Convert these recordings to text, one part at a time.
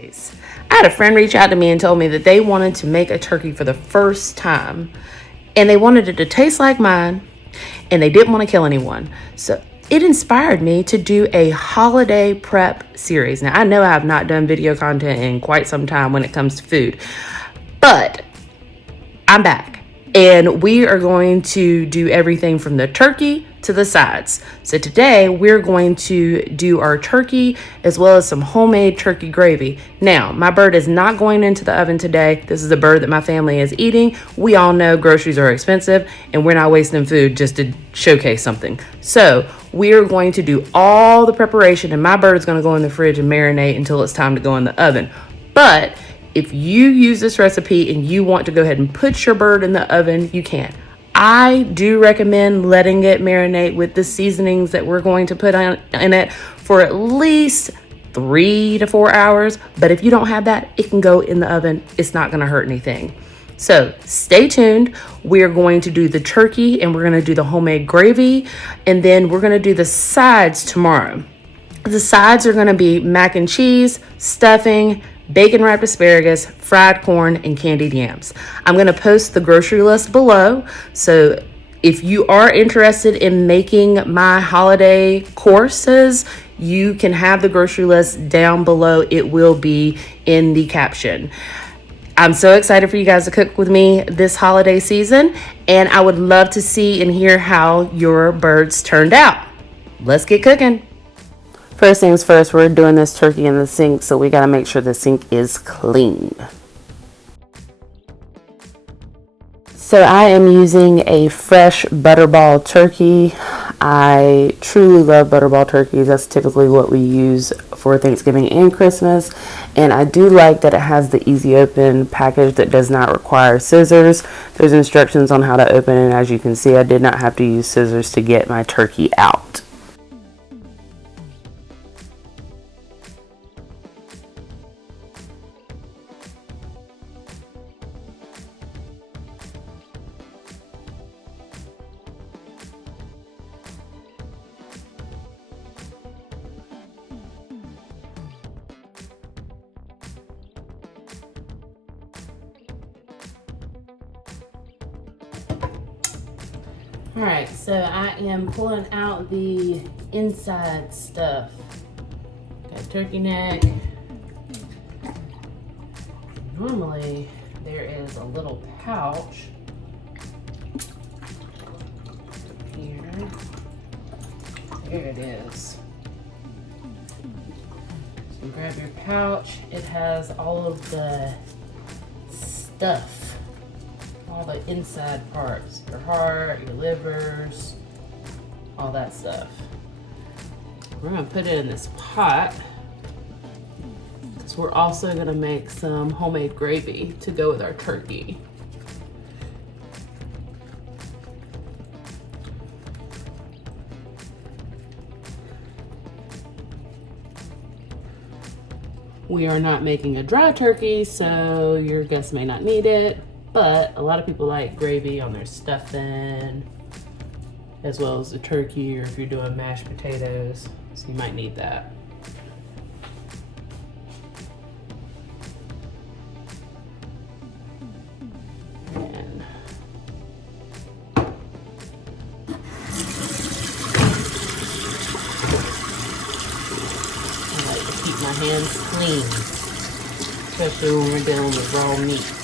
holidays. I had a friend reach out to me and told me that they wanted to make a turkey for the first time and they wanted it to taste like mine and they didn't want to kill anyone. So it inspired me to do a holiday prep series. Now, I know I have not done video content in quite some time when it comes to food, but I'm back. And we are going to do everything from the turkey to the sides. So today we're going to do our turkey as well as some homemade turkey gravy. Now, my bird is not going into the oven today. This is a bird that my family is eating. We all know groceries are expensive and we're not wasting food just to showcase something. So we are going to do all the preparation and my bird is going to go in the fridge and marinate until it's time to go in the oven. But if you use this recipe and you want to go ahead and put your bird in the oven, you can. I do recommend letting it marinate with the seasonings that we're going to put in it for at least 3 to 4 hours. But if you don't have that, it can go in the oven. It's not going to hurt anything. So stay tuned. We're going to do the turkey and we're going to do the homemade gravy. And then we're going to do the sides tomorrow. The sides are going to be mac and cheese, stuffing, bacon wrapped asparagus, fried corn, and candied yams. I'm going to post the grocery list below. So if you are interested in making my holiday courses, you can have the grocery list down below. It will be in the caption. I'm so excited for you guys to cook with me this holiday season, and I would love to see and hear how your birds turned out. Let's get cooking. First things first, we're doing this turkey in the sink, so we got to make sure the sink is clean. So I am using a fresh butterball turkey. I truly love butterball turkeys. That's typically what we use for Thanksgiving and Christmas. And I do like that it has the easy open package that does not require scissors. There's instructions on how to open it. As you can see, I did not have to use scissors to get my turkey out. All right, so I am pulling out the inside stuff. Got turkey neck. Normally there is a little pouch here. There it is. So grab your pouch. It has all of the stuff. All the inside parts, your heart, your livers, all that stuff. We're gonna put it in this pot because we're also gonna make some homemade gravy to go with our turkey. We are not making a dry turkey, so your guests may not need it. But a lot of people like gravy on their stuffing, as well as the turkey, or if you're doing mashed potatoes, so you might need that. And I like to keep my hands clean, especially when we're dealing with raw meat.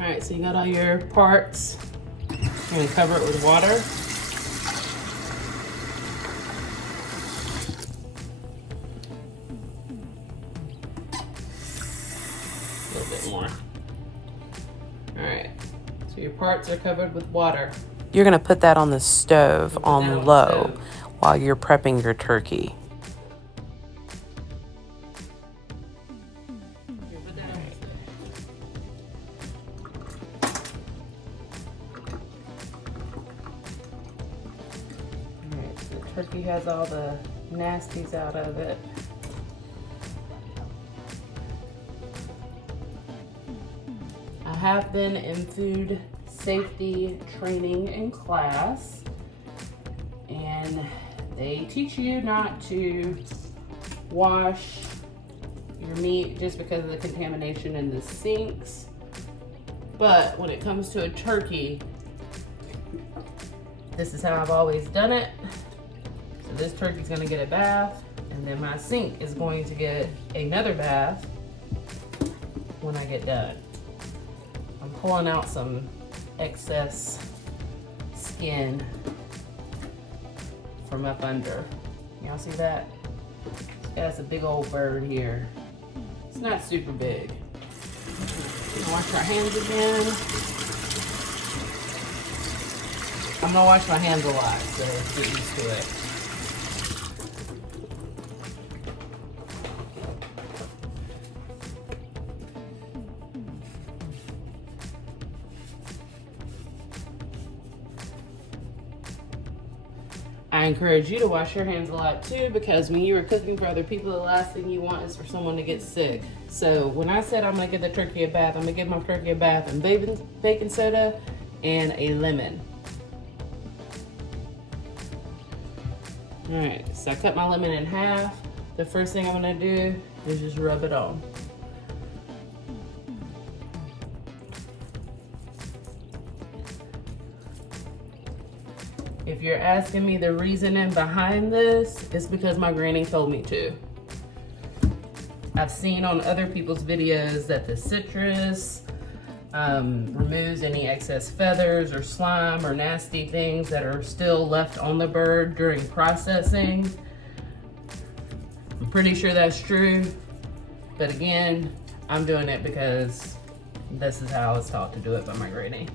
Alright, so you got all your parts. You're going to cover it with water. A little bit more. Alright, so your parts are covered with water. You're going to put that on the stove on low while you're prepping your turkey. Turkey has all the nasties out of it. I have been in food safety training in class, and they teach you not to wash your meat just because of the contamination in the sinks. But when it comes to a turkey, this is how I've always done it. So this turkey's gonna get a bath, and then my sink is going to get another bath when I get done. I'm pulling out some excess skin from up under. Y'all see that? That's a big old bird here. It's not super big. Wash our hands again. I'm gonna wash my hands a lot, so get used to it. I encourage you to wash your hands a lot too, because when you are cooking for other people, the last thing you want is for someone to get sick. So when I said I'm gonna give the turkey a bath, I'm gonna give my turkey a bath in baking soda and a lemon. All right, so I cut my lemon in half. The first thing I'm gonna do is just rub it on. If you're asking me the reasoning behind this, it's because my granny told me to. I've seen on other people's videos that the citrus removes any excess feathers or slime or nasty things that are still left on the bird during processing. I'm pretty sure that's true, but again, I'm doing it because this is how I was taught to do it by my granny.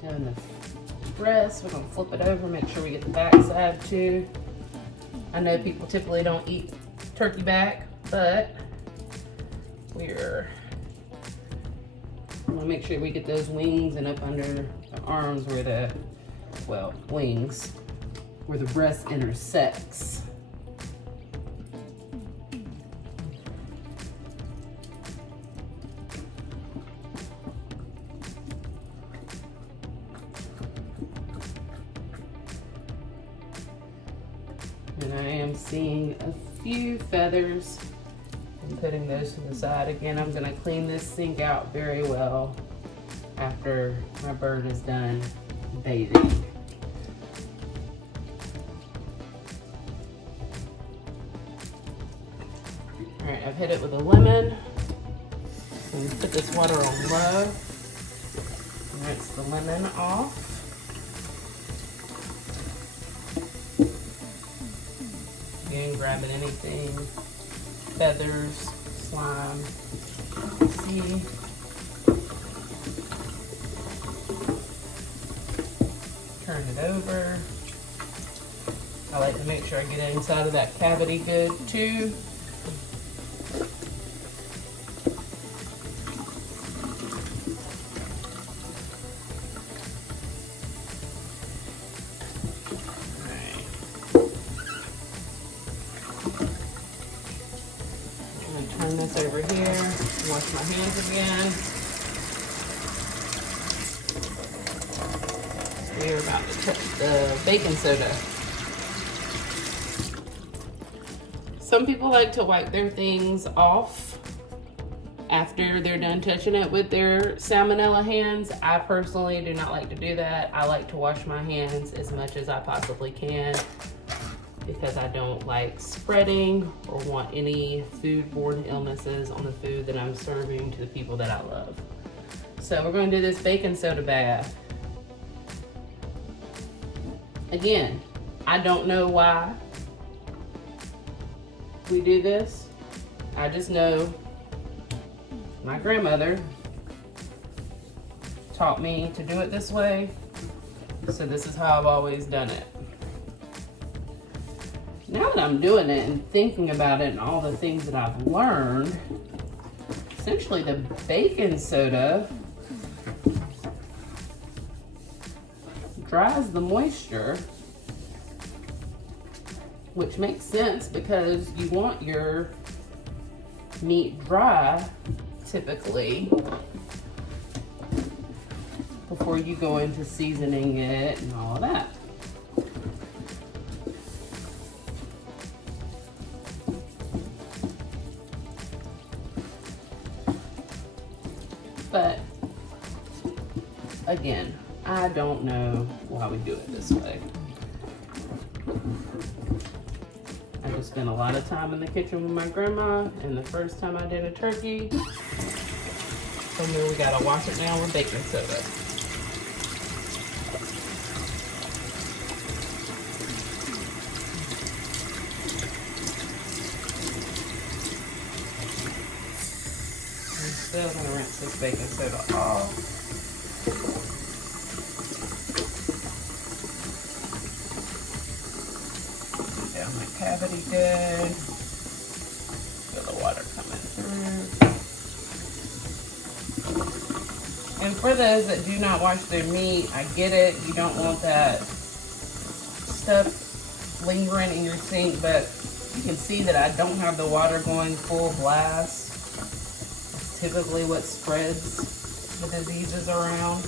Doing the breast, we're gonna flip it over, make sure we get the back side too. I know people typically don't eat turkey back, but we're gonna make sure we get those wings and up under the arms where the, well, wings, where the breast intersects. And I am seeing a few feathers. I'm putting those to the side. Again, I'm gonna clean this sink out very well after my bird is done bathing. All right, I've hit it with a lemon. And put this water on low. Rinse the lemon off. Again, grabbing anything, feathers, slime, see. Turn it over. I like to make sure I get inside of that cavity good too. Turn this over here, wash my hands again. We're about to touch the baking soda. Some people like to wipe their things off after they're done touching it with their salmonella hands. I personally do not like to do that. I like to wash my hands as much as I possibly can, because I don't like spreading or want any foodborne illnesses on the food that I'm serving to the people that I love. So we're going to do this baking soda bath. Again, I don't know why we do this. I just know my grandmother taught me to do it this way, so this is how I've always done it. Now that I'm doing it and thinking about it and all the things that I've learned, essentially the baking soda dries the moisture which makes sense because you want your meat dry typically before you go into seasoning it and all of that. But again, I don't know why we do it this way. I just spent a lot of time in the kitchen with my grandma, and the first time I did a turkey, told me we gotta wash it down with baking soda. I'm still gonna rinse this baking soda off. Down my cavity good. Feel the water coming through. And for those that do not wash their meat, I get it. You don't want that stuff lingering in your sink, but you can see that I don't have the water going full blast. That's typically what spreads the diseases around.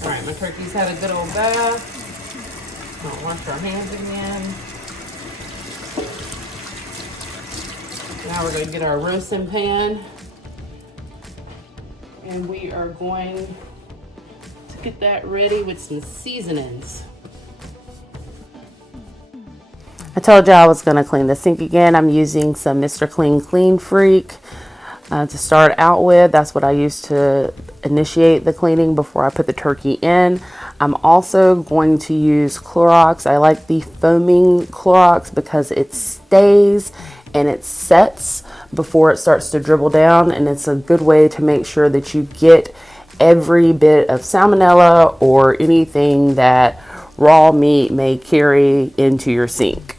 Alright, my turkey's had a good old bath. I'll wash our hands again. Now we're going to get our roasting pan. And we are going to get that ready with some seasonings. I told you I was going to clean the sink again. I'm using some Mr. Clean Freak to start out with. That's what I use to initiate the cleaning before I put the turkey in. I'm also going to use Clorox. I like the foaming Clorox because it stays and it sets before it starts to dribble down, and it's a good way to make sure that you get every bit of salmonella or anything that raw meat may carry into your sink.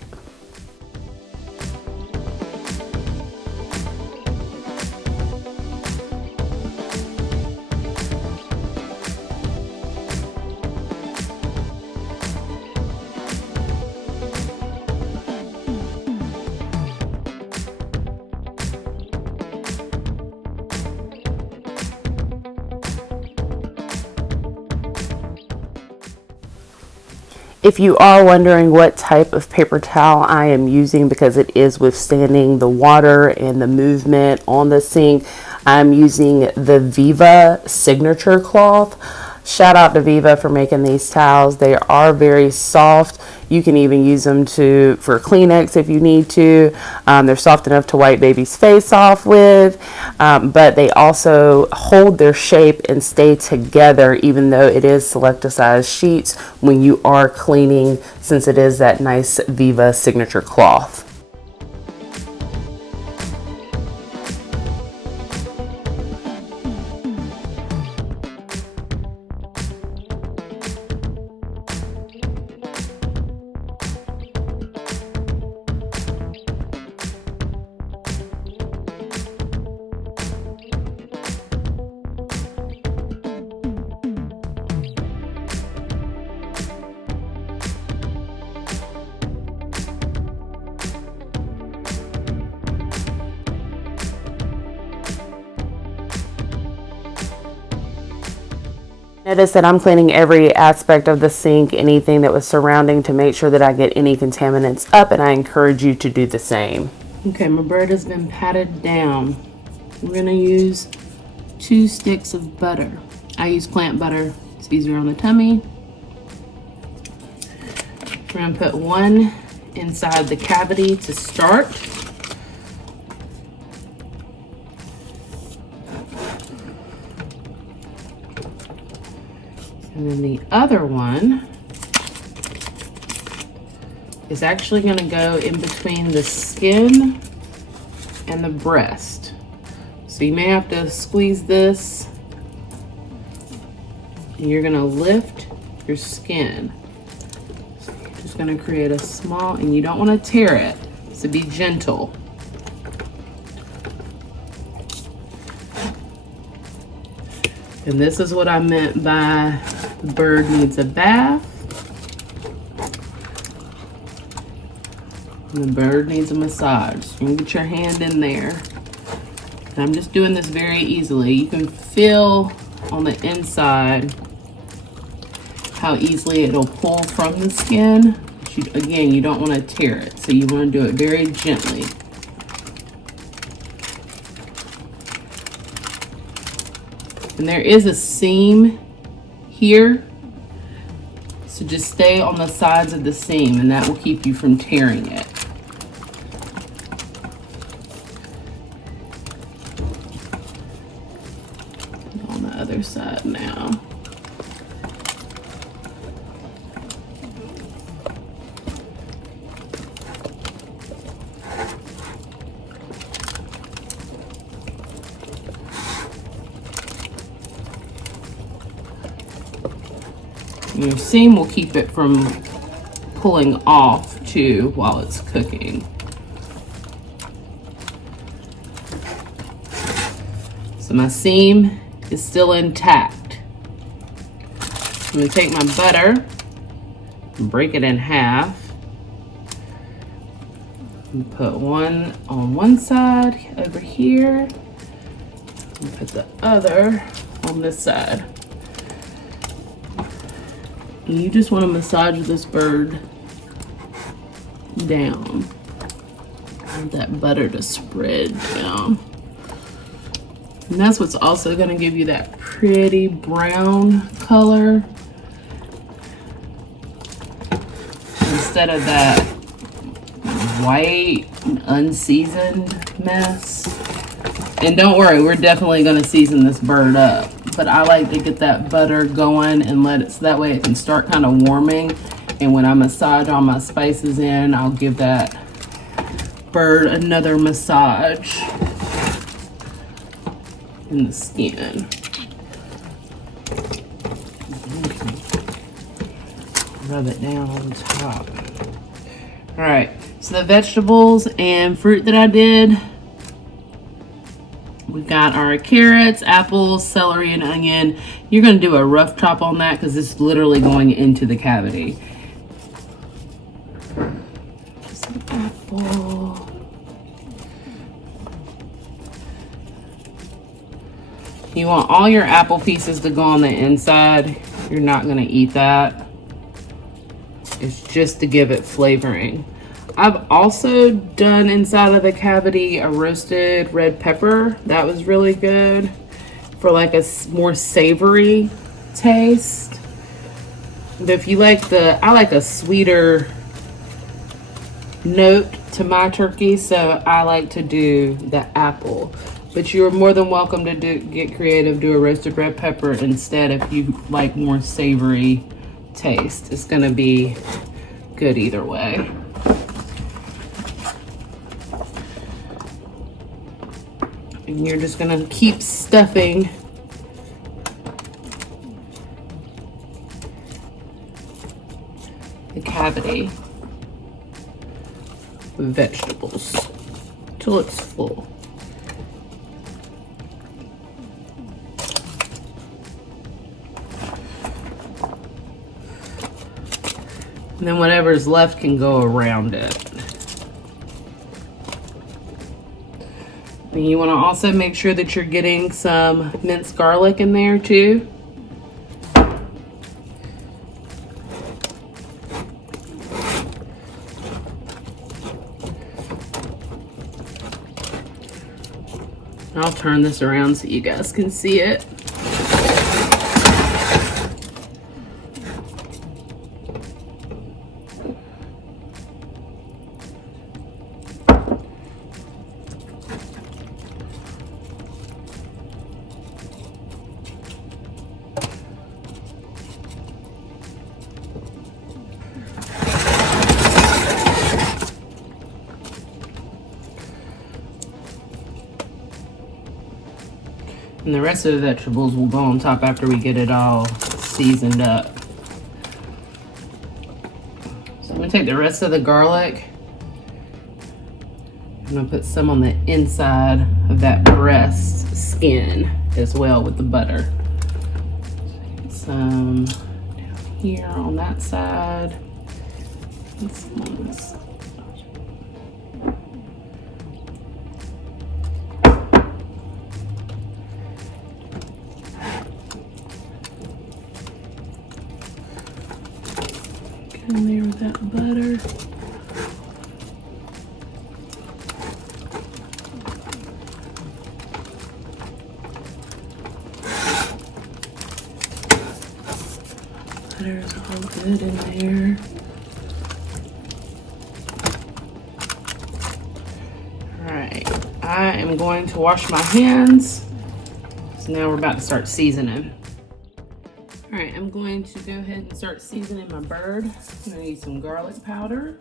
If you are wondering what type of paper towel I am using because it is withstanding the water and the movement on the sink, I'm using the Viva signature cloth. Shout out to Viva for making these towels. They are very soft. You can even use them for Kleenex if you need to. They're soft enough to wipe baby's face off with, but they also hold their shape and stay together even though it is select size sheets when you are cleaning, since it is that nice Viva signature cloth. Notice that I'm cleaning every aspect of the sink, anything that was surrounding, to make sure that I get any contaminants up, and I encourage you to do the same. Okay, my bread has been patted down. We're gonna use 2 sticks of butter. I use plant butter, it's easier on the tummy. We're gonna put 1 inside the cavity to start. And then the other one is actually going to go in between the skin and the breast. So you may have to squeeze this, and you're going to lift your skin. So you're just gonna create a small, and you don't wanna tear it, so be gentle. And this is what I meant by the bird needs a bath. And the bird needs a massage. You can get your hand in there. And I'm just doing this very easily. You can feel on the inside how easily it'll pull from the skin. But again, you don't want to tear it, so you want to do it very gently. And there is a seam here, so just stay on the sides of the seam, and that will keep you from tearing it. On the other side now. Your seam will keep it from pulling off too while it's cooking. So my seam is still intact. I'm going to take my butter and break it in half. And put one on one side over here and put the other on this side. And you just want to massage this bird down. Want that butter to spread down. And that's what's also going to give you that pretty brown color instead of that white, unseasoned mess. And don't worry, we're definitely going to season this bird up. But I like to get that butter going and let it, so that way it can start kind of warming. And when I massage all my spices in, I'll give that bird another massage in the skin. Rub it down on top. All right, so the vegetables and fruit that I did, we got our carrots, apples, celery, and onion. You're going to do a rough chop on that because it's literally going into the cavity. Some apple. You want all your apple pieces to go on the inside. You're not going to eat that. It's just to give it flavoring. I've also done inside of the cavity a roasted red pepper. That was really good for like a more savory taste. But if you like I like a sweeter note to my turkey, so I like to do the apple. But you're more than welcome to get creative, do a roasted red pepper instead if you like more savory taste. It's gonna be good either way. And you're just gonna keep stuffing the cavity with vegetables till it's full. And then whatever's left can go around it. And you want to also make sure that you're getting some minced garlic in there too. I'll turn this around so you guys can see it. And the rest of the vegetables will go on top after we get it all seasoned up. So I'm gonna take the rest of the garlic. I'm gonna put some on the inside of that breast skin as well with the butter. Some down here on that side. And some on this side. Get in there with that butter. Butter's all good in there. All right, I am going to wash my hands. So now we're about to start seasoning. All right, I'm going to go ahead and start seasoning my bird. I'm gonna need some garlic powder.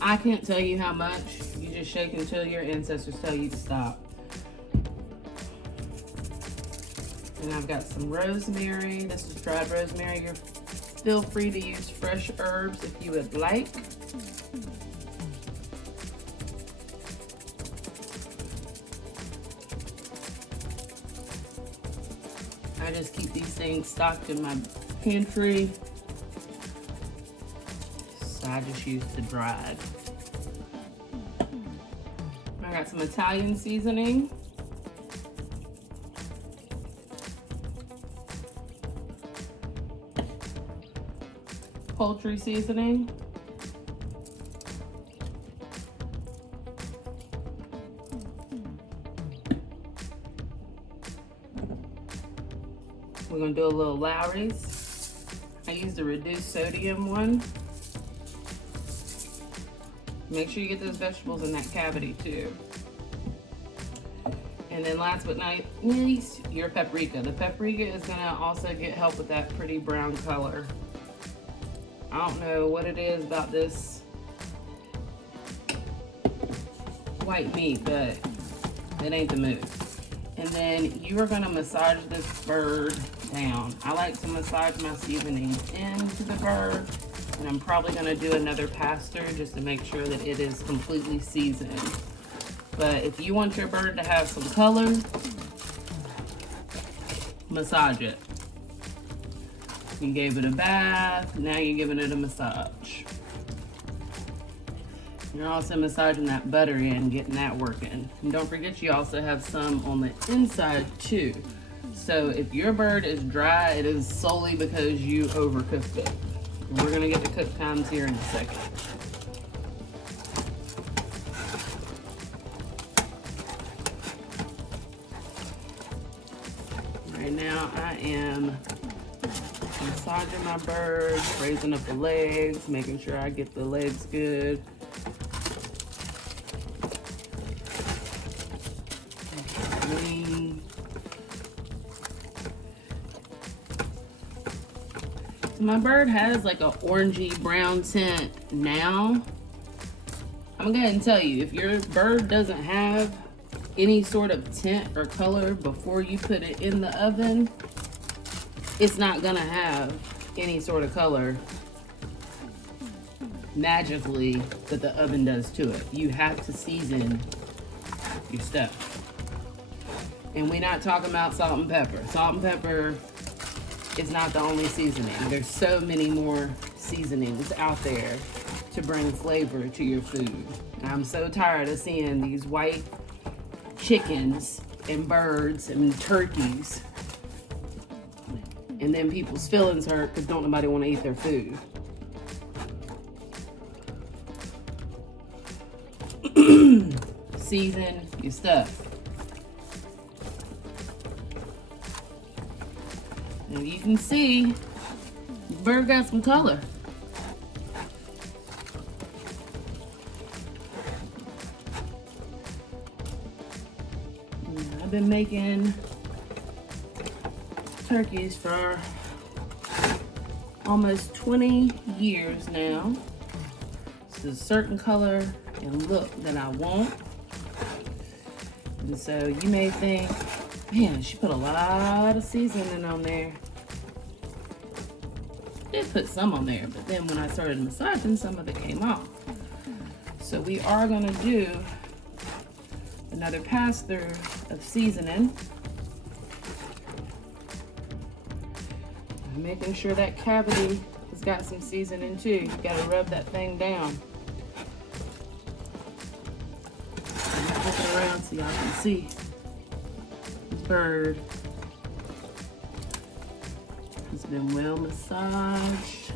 I can't tell you how much. You just shake until your ancestors tell you to stop. And I've got some rosemary. This is dried rosemary. You're feel free to use fresh herbs if you would like. I just keep these things stocked in my pantry. So I just use the dried. I got some Italian seasoning. Poultry seasoning. We're gonna do a little Lawry's. I use the reduced sodium one. Make sure you get those vegetables in that cavity too. And then last but not least, your paprika. The paprika is gonna also get help with that pretty brown color. I don't know what it is about this white meat, but it ain't the move. And then you are gonna massage this bird down. I like to massage my seasoning into the bird, and I'm probably gonna do another pastor just to make sure that it is completely seasoned. But if you want your bird to have some color, massage it. You gave it a bath, now you're giving it a massage. You're also massaging that butter in, getting that working. And don't forget you also have some on the inside too. So if your bird is dry, it is solely because you overcooked it. We're gonna get the cook times here in a second. Right now I am massaging my bird, raising up the legs, making sure I get the legs good. So my bird has like a orangey brown tint now. I'm gonna go ahead and tell you, if your bird doesn't have any sort of tint or color before you put it in the oven, it's not gonna have any sort of color magically that the oven does to it. You have to season your stuff. And we're not talking about salt and pepper. Salt and pepper is not the only seasoning. There's so many more seasonings out there to bring flavor to your food. And I'm so tired of seeing these white chickens and birds and turkeys, and then people's feelings hurt because don't nobody want to eat their food. Season your stuff. And you can see the bird got some color. I've been making turkeys for almost 20 years now. It's a certain color and look that I want. And so you may think, man, she put a lot of seasoning on there. did put some on there, but then when I started massaging, some of it came off. So we are gonna do another pass through of seasoning. Making sure that cavity has got some seasoning too. You gotta rub that thing down. Flip it around so y'all can see this bird has been well massaged.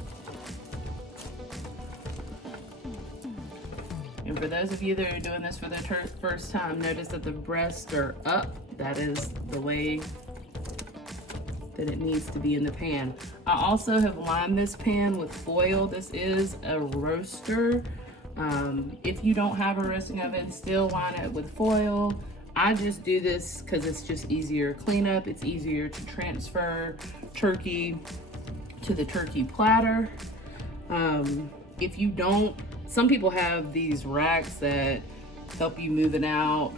And for those of you that are doing this for the first time, notice that the breasts are up. That is the way that it needs to be in the pan. I also have lined this pan with foil. This is a roaster. If you don't have a roasting oven, still line it with foil. I just do this because it's just easier cleanup. It's easier to transfer turkey to the turkey platter. If you don't, some people have these racks that help you move it out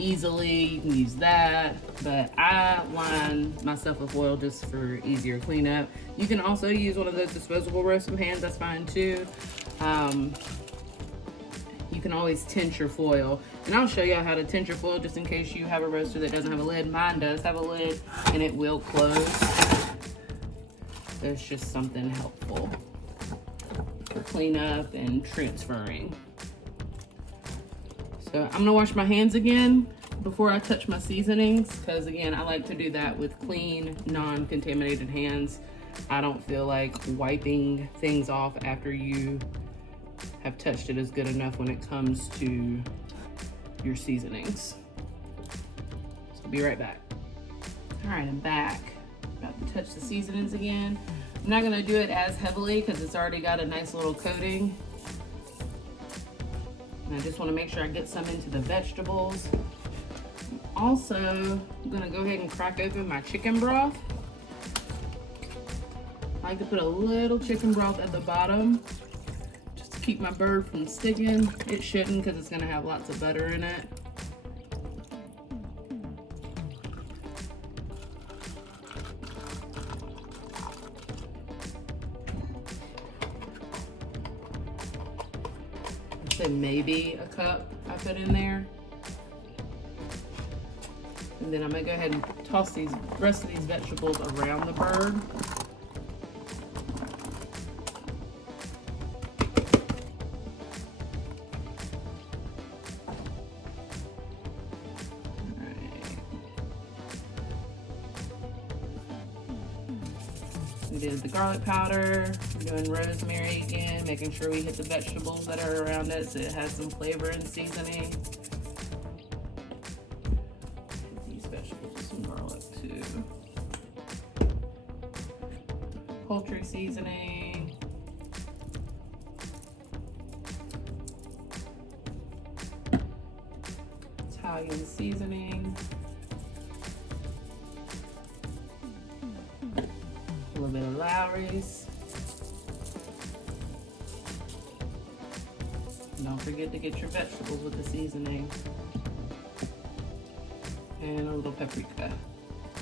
easily. You can use that, but I line myself with foil just for easier cleanup. You can also use one of those disposable roasting pans, that's fine too. You can always tint your foil, and I'll show you how to tint your foil just in case you have a roaster that doesn't have a lid. Mine does have a lid and it will close. There's just something helpful for cleanup and transferring. So I'm gonna wash my hands again before I touch my seasonings, because again, I like to do that with clean, non-contaminated hands. I don't feel like wiping things off after you have touched it is good enough when it comes to your seasonings. So be right back. All right, I'm back. About to touch the seasonings again. I'm not gonna do it as heavily because it's already got a nice little coating. And I just want to make sure I get some into the vegetables. Also, I'm gonna go ahead and crack open my chicken broth. I like to put a little chicken broth at the bottom just to keep my bird from sticking. It shouldn't, because it's gonna have lots of butter in it. Maybe a cup I put in there. And then I'm gonna go ahead and toss these rest of these vegetables around the bird. We did the garlic powder. We're doing rosemary again, making sure we hit the vegetables that are around it so it has some flavor and seasoning. These vegetables with some garlic too. Poultry seasoning. Italian seasoning. A little bit of Lawry's. Don't forget to get your vegetables with the seasoning. And a little paprika.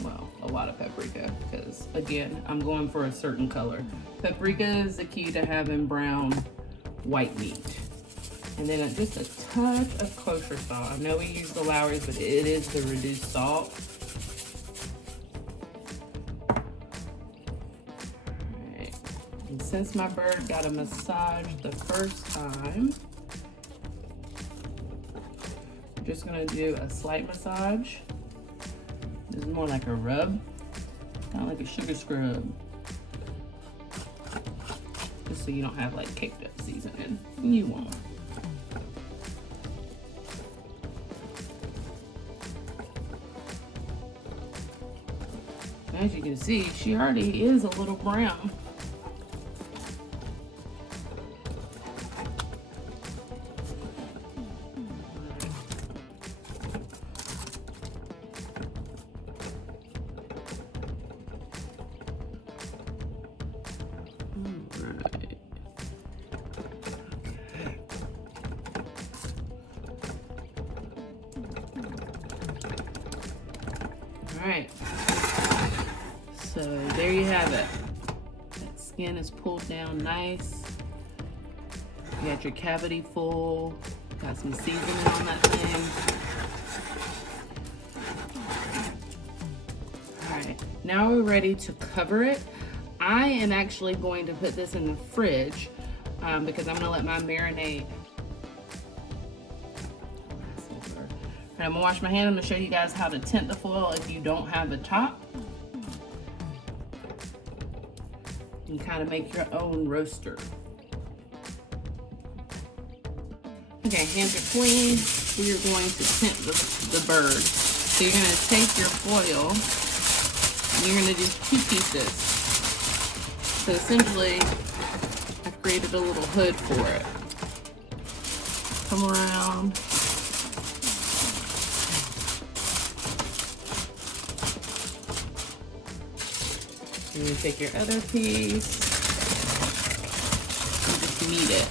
Well, a lot of paprika, because again, I'm going for a certain color. Paprika is the key to having brown white meat. And then just a touch of kosher salt. I know we use the Lawry's, but it is the reduced salt. Since my bird got a massage the first time, I'm just gonna do a slight massage. This is more like a rub, kind of like a sugar scrub. Just so you don't have like caked up seasoning. You won't. As you can see, she already is a little brown. All right, so there you have it. It's skin is pulled down nice. You got your cavity full. Got some seasoning on that thing. All right, now we're ready to cover it. I am actually going to put this in the fridge because I'm gonna let mine marinate. I'm gonna wash my hand. I'm gonna show you guys how to tint the foil if you don't have a top. You kind of make your own roaster. Okay, hands are clean. We are going to tint the bird. So you're gonna take your foil and you're gonna do 2 pieces. So essentially, I've created a little hood for it. Come around. And you take your other piece and just knead it.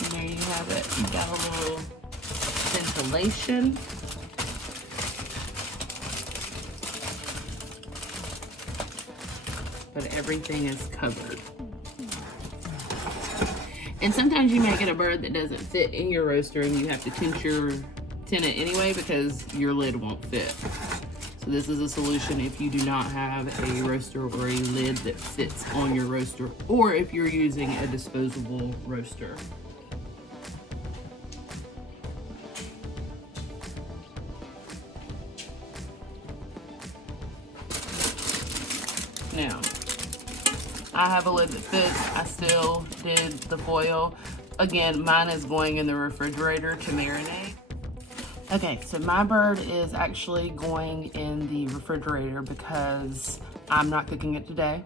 And there you have it. You got a little scintillation. But everything is covered. And sometimes you may get a bird that doesn't fit in your roaster and you have to tint it anyway because your lid won't fit. So this is a solution if you do not have a roaster or a lid that fits on your roaster, or if you're using a disposable roaster. Now, I have a lid that fits. I still did the foil. Again, mine is going in the refrigerator to marinate. Okay, so my bird is actually going in the refrigerator because I'm not cooking it today.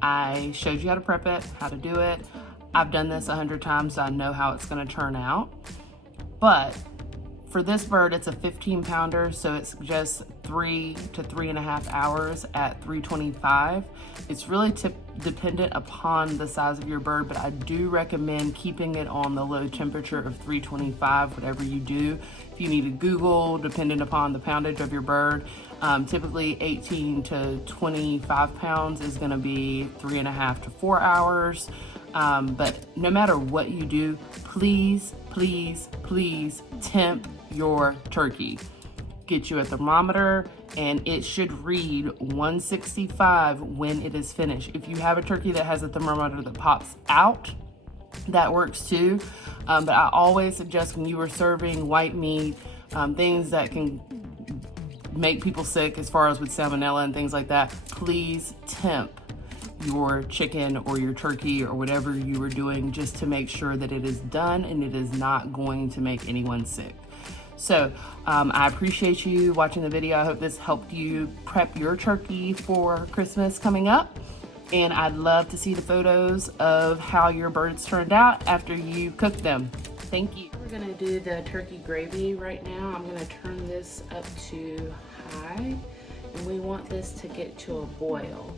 I showed you how to prep it, how to do it. I've done this 100 times, so I know how it's gonna turn out. But for this bird, it's a 15-pounder, so it's just 3 to 3.5 hours at 325. It's really dependent upon the size of your bird, but I do recommend keeping it on the low temperature of 325, whatever you do. If you need to Google, dependent upon the poundage of your bird, typically 18 to 25 pounds is gonna be 3.5 to 4 hours. But no matter what you do, please, please, please temp your turkey. Get you a thermometer and it should read 165 when it is finished. If you have a turkey that has a thermometer that pops out, that works too. But I always suggest when you are serving white meat, things that can make people sick as far as with salmonella and things like that, please temp your chicken or your turkey or whatever you are doing just to make sure that it is done and it is not going to make anyone sick. So I appreciate you watching the video. I hope this helped you prep your turkey for Christmas coming up. And I'd love to see the photos of how your birds turned out after you cooked them. Thank you. We're gonna do the turkey gravy right now. I'm gonna turn this up to high and we want this to get to a boil.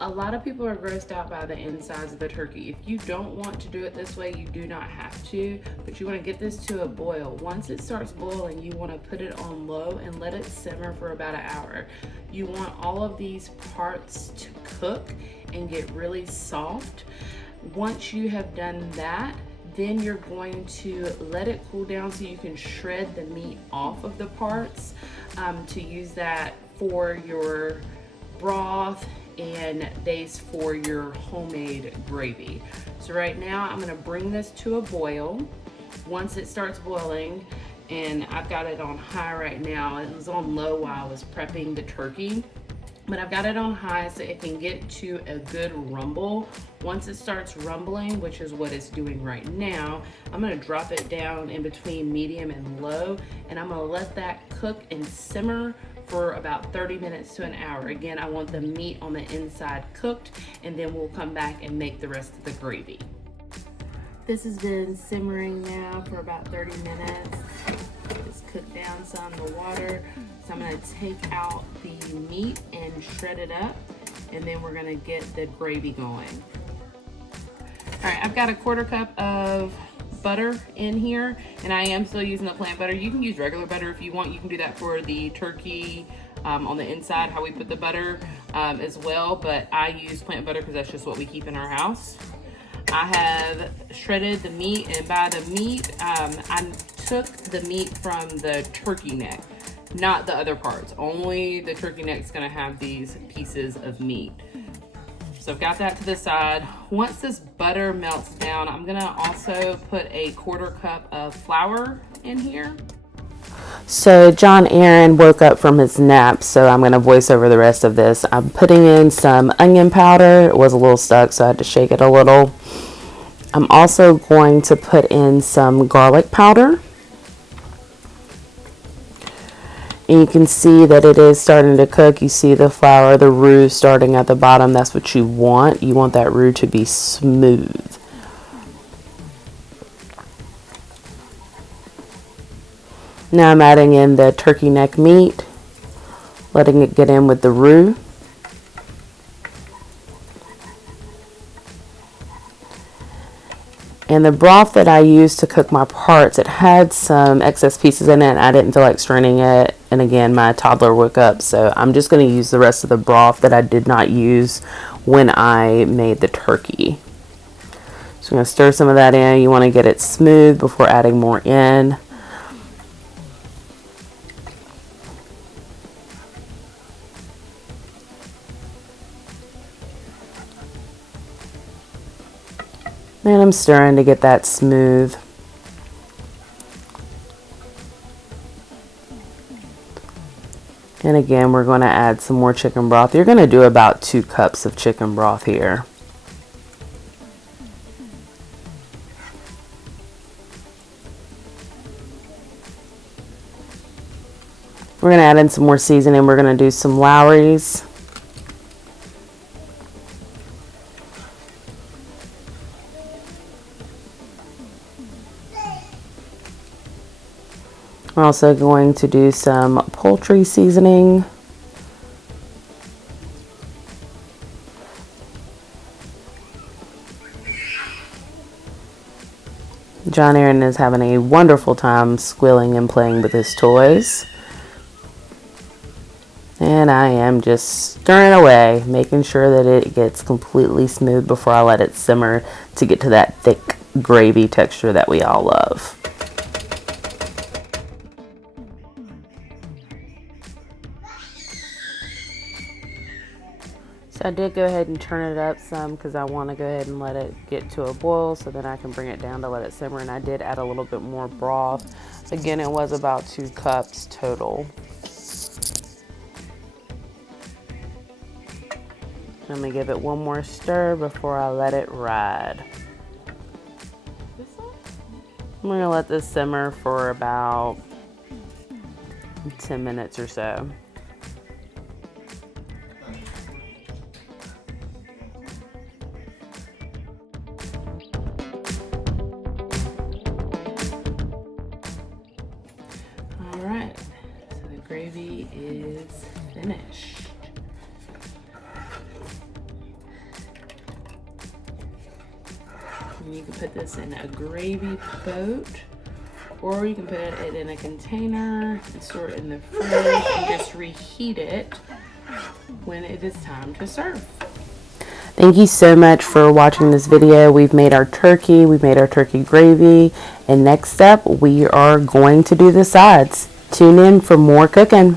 A lot of people are grossed out by the insides of the turkey. If you don't want to do it this way, you do not have to, but you want to get this to a boil. Once it starts boiling, you want to put it on low and let it simmer for about an hour. You want all of these parts to cook and get really soft. Once you have done that, then you're going to let it cool down so you can shred the meat off of the parts to use that for your broth and base for your homemade gravy. So right now I'm gonna bring this to a boil. Once it starts boiling, and I've got it on high right now, it was on low while I was prepping the turkey, but I've got it on high so it can get to a good rumble. Once it starts rumbling, which is what it's doing right now, I'm gonna drop it down in between medium and low, and I'm gonna let that cook and simmer for about 30 minutes to an hour. Again, I want the meat on the inside cooked, and then we'll come back and make the rest of the gravy. This has been simmering now for about 30 minutes. Just cook down some of the water. So I'm gonna take out the meat and shred it up, and then we're gonna get the gravy going. All right, I've got a 1/4 cup of butter in here, and I am still using the plant butter. You can use regular butter if you want. You can do that for the turkey on the inside, how we put the butter as well, but I use plant butter because that's just what we keep in our house. I have shredded the meat, and by the meat, I took the meat from the turkey neck, not the other parts. Only the turkey neck is going to have these pieces of meat. So I've got that to the side. Once this butter melts down, I'm going to also put a 1/4 cup of flour in here. So John Aaron woke up from his nap, so I'm going to voice over the rest of this. I'm putting in some onion powder. It was a little stuck, so I had to shake it a little. I'm also going to put in some garlic powder. And you can see that it is starting to cook. You see the flour, the roux starting at the bottom. That's what you want. You want that roux to be smooth. Now I'm adding in the turkey neck meat, letting it get in with the roux. And the broth that I used to cook my parts, it had some excess pieces in it, and I didn't feel like straining it. And again, my toddler woke up, so I'm just going to use the rest of the broth that I did not use when I made the turkey. So I'm going to stir some of that in. You want to get it smooth before adding more in. And I'm stirring to get that smooth. And again, we're going to add some more chicken broth. You're going to do about 2 cups of chicken broth here. We're going to add in some more seasoning. We're going to do some Lawry's. We're also going to do some poultry seasoning. John Aaron is having a wonderful time squealing and playing with his toys. And I am just stirring away, making sure that it gets completely smooth before I let it simmer to get to that thick gravy texture that we all love. I did go ahead and turn it up some because I want to go ahead and let it get to a boil so then I can bring it down to let it simmer. And I did add a little bit more broth. Again, it was about 2 cups total. I'm going to give it one more stir before I let it ride. I'm going to let this simmer for about 10 minutes or so. Gravy is finished. And you can put this in a gravy boat, or you can put it in a container and store it in the fridge and just reheat it when it is time to serve. Thank you so much for watching this video. We've made our turkey, we've made our turkey gravy, and next up we are going to do the sides. Tune in for more cooking.